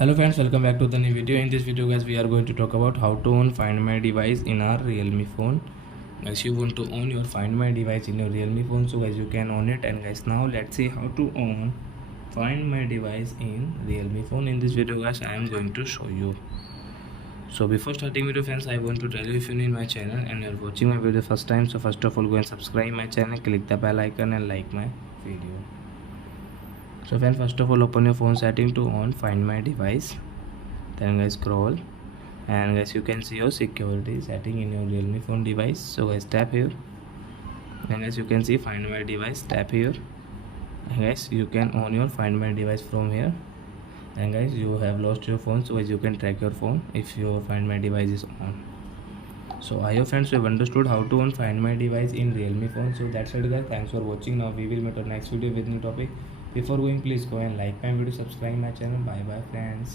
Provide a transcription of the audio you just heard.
Hello friends, welcome back to the new video. In this video guys, we are going to talk about how to on find my device in our Realme phone. Guys, you want to own your find my device in your Realme phone, so guys you can own it. And guys, now let's see how to on find my device in Realme phone. In this video guys, I am going to show you. So before starting video friends, I want to tell you, if you're new in my channel and you're watching my video first time, so first of all go and subscribe my channel, click the bell icon and like my video. So friends, first of all open your phone setting to on find my device, then guys scroll and guys you can see your security setting in your Realme phone device. So guys tap here and guys you can see find my device, tap here and guys you can on your find my device from here. And guys you have lost your phone, so guys you can track your phone if your find my device is on. So I hope friends you have understood how to on find my device in Realme phone. So that's it guys, thanks for watching. Now we will meet on next video with new topic. Before going, please go and like my video, subscribe my channel. Bye bye friends.